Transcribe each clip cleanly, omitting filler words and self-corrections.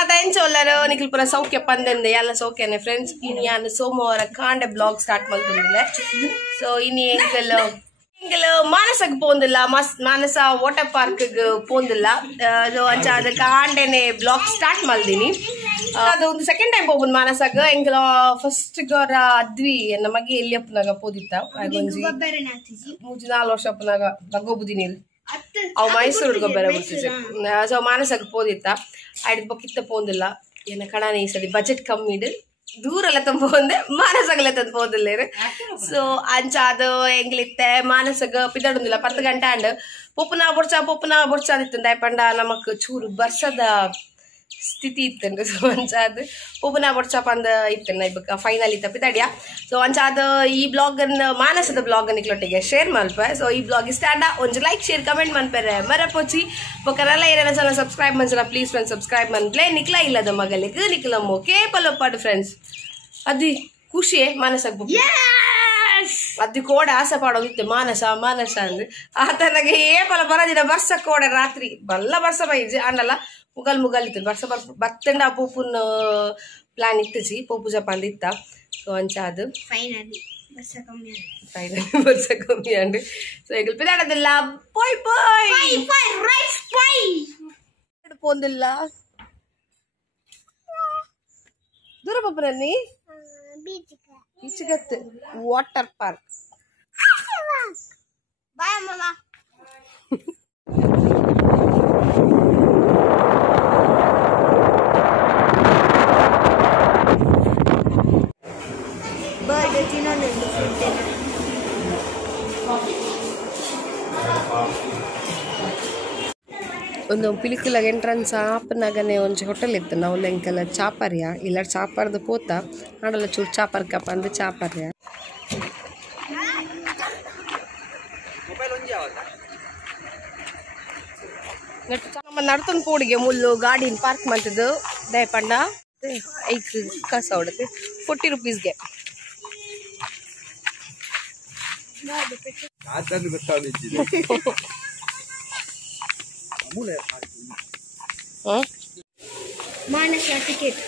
ಮಾತಾ ಎಂಚೋಲ್ಲರು ನಿಖಿಲ್ ಪುರ ಸೌಖ್ಯ ಪಂದೆಂದೆ ಎಲ್ಲ ಸೌಖ್ಯನೆ ಫ್ರೆಂಡ್ಸ್ ಇನ್ನು ನಾನು ಸೋಮವಾರ ಕಾಂಡೆ ಬ್ಲಾಗ್ ಸ್ಟಾರ್ಟ್ ಮಾಡ್ತಿದ್ದಿಲ್ಲ ಸೊ ಇನ್ನು ಎಂಕಲ್ ಮಾನಸಕ್ಕೆ ಪೋಂದಿಲ್ಲ ಮಾನಸ ವಾಟರ್ ಪಾರ್ಕ್ ಪೋಂದಿಲ್ಲ ಸೊ ಅಂಚ ಅದು ಕಾಂಡೆನೆ ಬ್ಲಾಗ್ ಸ್ಟಾರ್ಟ್ ಮಾಡಿದೀನಿ ಅದು ಒಂದು ಸೆಕೆಂಡ್ ಟೈಮ್ ಹೋಗ್ಬೋದು ಮಾನಸಕ್ಕೆ ಎಂಕಲ ಫಸ್ಟ್ ಗೌರ ಅದ್ವಿ ನಮಗೆ ಎಲ್ಲಿ ಅಪ್ಪನಾಗ ಪೋದಿತ್ತ ಒಂಜಿ 3-4 ವರ್ಷ ಅಪ್ಪನಾಗ ಬಗ್ಗೋಬುದಿ ನೀರು ಅವು ಮೈಸೂರು ಗೊಬ್ಬರ ಬಿಡ್ತಿದ್ದೆ ಸೊ ಮಾನಸಕ್ಕೆ ಪೋದಿತ್ತ ಆಯ್ತು ಬಕ್ಕಿತ್ತ ಪೋಂದಿಲ್ಲ ಏನ ಕಣಾನೆ ಈ ಸರಿ ಬಜೆಟ್ ಕಮ್ಮಿ ಇಡು ದೂರೆಲ್ಲ ತಂದು ಪೋಂದೆ ಮಾನಸಗಲ್ಲ ತಂದು ಪೋದಿಲ್ಲ ಸೊ ಅಂಚ ಅದು ಎಂಗ್ಲಿತ್ತೆ ಮಾನಸಗ ಪಿದಾಡೊಂದಿಲ್ಲ 10 ಗಂಟೆ ಅಂಡ್ ಪೊಪ್ಪುನ ಬೊಡ್ಚ ಅಂದಿತ್ತಂದ ಪಂಡ ನಮಕ್ ಚೂರು ಬರ್ಸದ ಸ್ಥಿತಿ ಇತ್ತಂಡು ಸೊ ಅಂಚಾದ ಪೊಪ್ಪುನ ಬೊಡ್ಚ ಪಂದ ಇತ್ತನ್ನ ಇಬ್ಬಕ ಫೈನಲ್ ಇತ್ತ ಪಿದಾಡ್ಯ ಸೊ ಅಂಚಾದ ಈ ಬ್ಲಾಗ್ ಮಾನಸದ ಬ್ಲಾಗ್ ನಿಕ್ಲೊಟ್ಟಿಗೆ ಶೇರ್ ಮಲ್ಪ ಸೊ ಈ ಬ್ಲಾಗ್ ಇಷ್ಟ ಅಂಡ ಒಂಜು ಲೈಕ್ ಶೇರ್ ಕಮೆಂಟ್ ಮನ್ಪೆರೆ ಮರಪೊಚ್ಚಿ ಬೊಕರೆಲ್ಲ ಏನೇನ ಚಾನಲ್ ಸಬ್ಸ್ಕ್ರೈಬ್ ಮಂಜಲ ಪ್ಲೀಸ್ ಫ್ರೆಂಡ್ಸ್ ಸಬ್ಸ್ಕ್ರೈಬ್ ಮನ್ಪ್ಲೆ ನಿಕ್ಲ ಇಲ್ಲದ ಮಗಲಿಗೆ ನಿಕ್ಲಮ್ಮು ಕೇಪಲೊಪ್ಪಾಡು ಫ್ರೆಂಡ್ಸ್ ಅದು ಖುಷಿ ಮಾನಸಕ್ಕೆ ಅದು ಕೋಡ ಆಸೆ ಪಾಡೋದಿತ್ತೆ ಮಾನಸ ಅಂದ್ರೆ ಆತನಿಗೆ ಏಪಲ ಬರದಿನ ಬರ್ಸ ಕೋಡ ರಾತ್ರಿ ಬಲ್ಲ ಬರ್ಸ ಬೈಜಿ ಅಣ್ಣಲ್ಲ ಮುಗಲ್ ಇತ್ತು ಬರ್ಸ ಬತ್ತಂಡ ಪೂಪುನ್ ಪ್ಲಾನ್ ಇತ್ತಜಿ ಪೂಪು ಜಪಾನ್ ಇತ್ತ ಸೊ ಅಂಚ ಅದು ಫೈನಲಿ ಬರ್ಸ ಕಮ್ಮಿ ಅಂಡ್ ಸೊ ಈಗ ಪಿದಾಡದಿಲ್ಲ ಪೋಂದಿಲ್ಲ ದೂರ ಪಪ್ಪರನ್ನಿ ಬೀಚ್ಗತ್ತು ವಾಟರ್ ಪಾರ್ಕ್ ಬಾಯ್ ಅಮ್ಮ ಬರ್ಡೇ ತಿನ್ನೋದು ಒಂದು ಪಿಲಿಕುಲಾಗ ಎಂಟ್ರನ್ಸ್ ಆಪನಾಗನೆ ಒಂಚು ಹೋಟೆಲ್ ಇತ್ತು ನಾವು ಲೆಂಕಲ್ಲ ಚಾಪರ್ಯ ಇಲ್ಲ ಚಾಪರ್ದು ಪೋತ ಆಡಲ್ಲ ಚೂರು ಚಾಪರ್ಕಪ್ಪ ಅಂದ್ರೆ ಚಾಪರ್ಯ ನಡ್ತೊಂದು ಪೋಡಿಗೆ ಮುಳ್ಳು ಗಾಡಿನ ಪಾರ್ಕ್ ಮಾಡ್ತಿದ್ದು ದಯಪಂಡ ಐಕ್ ಕಸ ಹೊಡೆದು 40 ರೂಪೀಸ್ಗೆ ಮಾನಸ ಟಿಕೆಟ್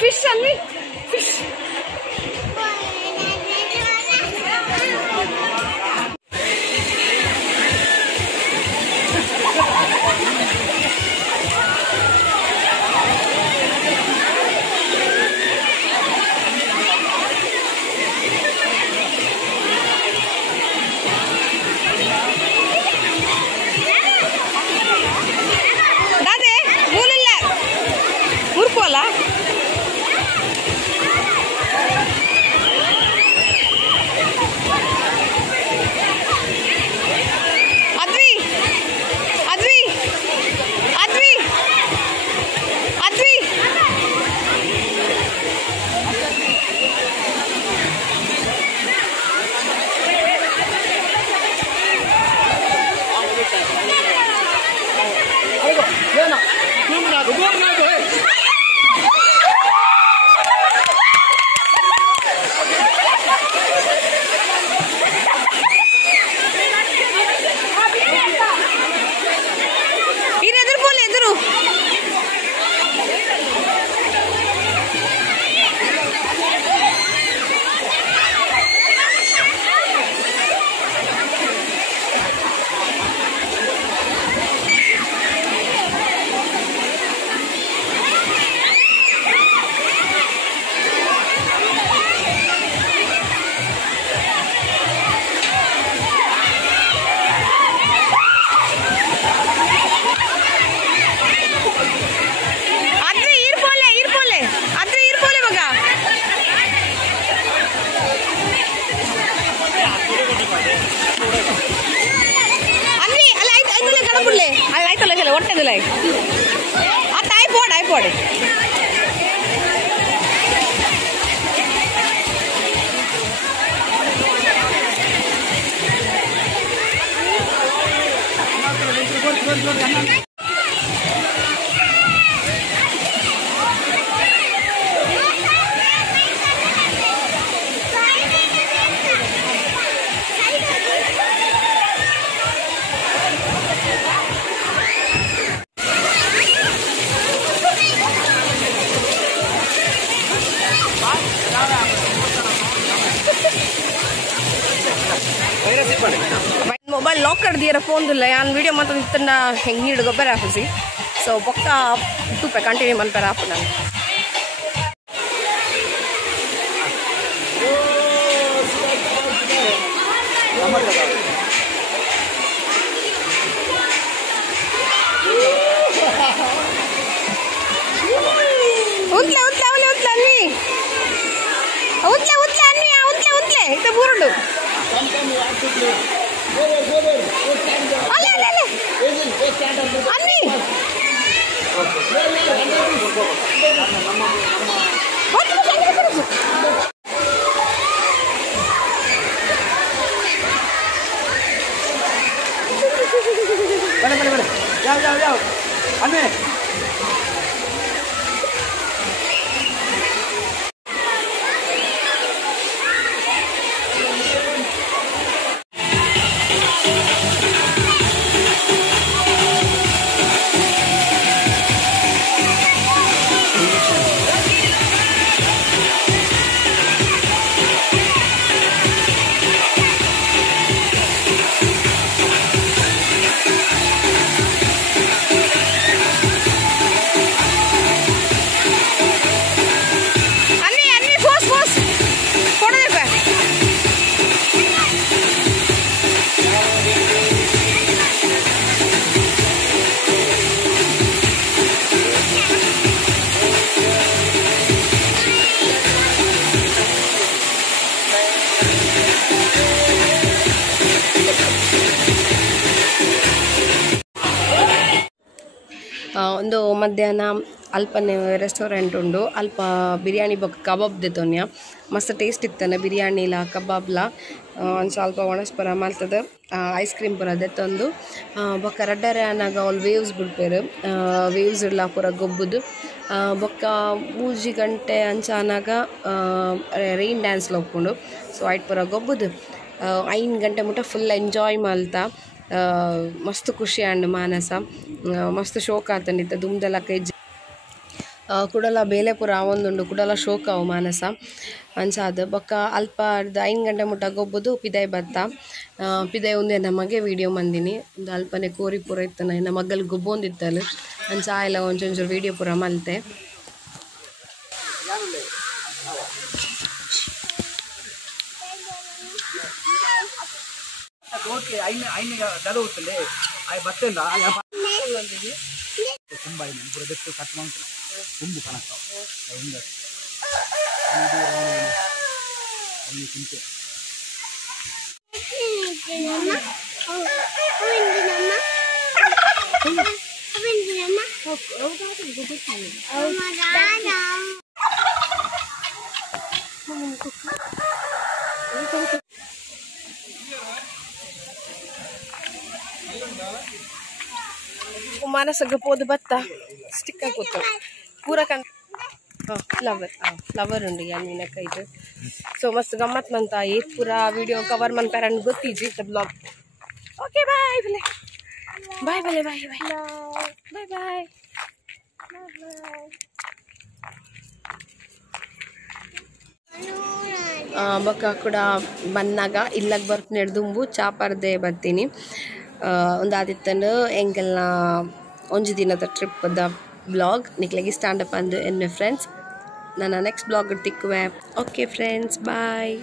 fish ಒಟ್ಟದಿಲ್ಲ ಅತ್ತ ಐಪೋಡ್ मोबाइल लॉक कर दिया फोन दिल्ला यान वीडियो मतलब इतना हेंगी गोबर आफसी सो पक्का टू पे कंटिन्यू मन पर आप ना उतले उतले उतले उतले अन्नी उतले उतले अन्नी उतले उतले इतना बुरुंडु जाओ ಒಂದು ಮಧ್ಯಾಹ್ನ ಅಲ್ಪನೆ ರೆಸ್ಟೋರೆಂಟ್ ಉಂಡು ಅಲ್ಪ ಬಿರಿಯಾನಿ ಬೊಕ್ಕ ಕಬಾಬ್ ದೆತೊನ್ಯ ಮಸ್ತ್ ಟೇಸ್ಟ್ ಇತ್ತನೆ ಬಿರಿಯಾನಿಲ ಕಬಾಬ್ಲ ಅಂಚ ಅಲ್ಪ ಒಣಸ್ಪುರ ಮಲ್ತದ ಐಸ್ ಕ್ರೀಮ್ ಪೂರ ದೆತ್ತೊಂದು ಬೊಕ್ಕ ರಡ್ಡರೆ ಅನ್ನಾಗ ಅವ್ಲು ವೇವ್ಸ್ ಬಿಡ್ಪೇರು ವೇವ್ಸ್ ಇಡ್ಲ ಪೂರ ಗೊಬ್ಬುದು ಬೊಕ್ಕ 3 ಗಂಟೆ ಅಂಚ ಅನ್ನಾಗ ರೈನ್ ಡ್ಯಾನ್ಸ್ ಲೋಪುಂಡು ಸೊ ಐಟ್ ಪೂರ ಗೊಬ್ಬುದು 5 ಗಂಟೆ ಮುಟ ಫುಲ್ ಎಂಜಾಯ್ ಮಲ್ತ ಮಸ್ತ್ ಖುಷಿ ಆಂಡ್ ಮಾನಸ ಮಸ್ತ್ ಶೋಕ ಆತಂಡಿತ್ತ ದುಮ್ದೆಲ್ಲ ಕೈ ಕುಡಲ ಬೇಲೆ ಪೂರ ಆವೊಂದುಂಡು ಕುಡಲ ಶೋಕ ಅವು ಮಾನಸ ಅಂಚಾದ ಬೊಕ್ಕ ಅಲ್ಪ 5 ಗಂಟೆ ಮುಟ್ಟ ಗೊಬ್ಬುದು ಪಿದೈ ಬತ್ತ ಪಿದೈ ಒಂದೇ ನಮಗೆ ವಿಡಿಯೋ ಮಂದಿನಿ ಒಂದು ಅಲ್ಪನೆ ಕೋರಿ ಪೂರ ಇತ್ತನ ನಮ್ಮ ಮಗ್ಗಲ್ ಗೊಬ್ಬೊಂದಿತ್ತಲು ಅಂಚ ಆಯ್ಲ ಒಂಚೂರು ವಿಡಿಯೋ ಪೂರ ಮಲ್ತೆ ಓಕೆ ಐನ ಗದ ಹೋಗ್ತದೆ ಆಯ್ ಬತ್ತಲ್ಲ ತುಂಬ ಪೂರ ಬೆತ್ತು ಕಟ್ ಮಾಡ್ತಾನೆ ತುಂಬು ಕಣಕ್ಕಾವ ಒಂದು ತಿಂತೆ ಮಾನಸಗ ಪೋದು ಬತ್ತ ಸ್ಟಿಕ್ ಹಾಕುತ್ತ ಪೂರ ಫ್ಲವರ್ ಉಂಡು ಮೀನಕಾಯ್ದು ಸೊ ಮಸ್ತ್ ಗಮ್ಮತ್ ಮಂತ ಏತ್ ಪೂರ ವಿಡಿಯೋ ಕವರ್ ಮನ್ಪಾರ ಗೊತ್ತಿಜಿ ಬ್ಲಾಗ್ ಓಕೆ ಬಾಯ್ ಬಲೆ ಬಾಯ್ ಬಲೆ ಬಾಯ್ ಬಾಯ್ ಬಾಯ್ ಬೊಕ್ಕ ಕೂಡ ಬನ್ನಾಗ ಇಲ್ಲಗ್ ಬರ್ತ್ ನೆಡ್ದುಂಬು ಚಾಪರ್ದೆ ಬರ್ತೀನಿ ಒಂದಾದಿತ್ತಂಡು ಎಂಕಲ್ನ ಒಂಜಿ ದಿನದ ಟ್ರಿಪ್ಪದ ಬ್ಲಾಗ್ ನಿಕ್ಲೆಗೆ ಸ್ಟಾಂಡಪ್ ಅಂದು ಎನ್ನ ಫ್ರೆಂಡ್ಸ್ ನನ್ನ ನೆಕ್ಸ್ಟ್ ಬ್ಲಾಗ್ ತಿಕ್ಕುವೆ ಓಕೆ ಫ್ರೆಂಡ್ಸ್ ಬಾಯ್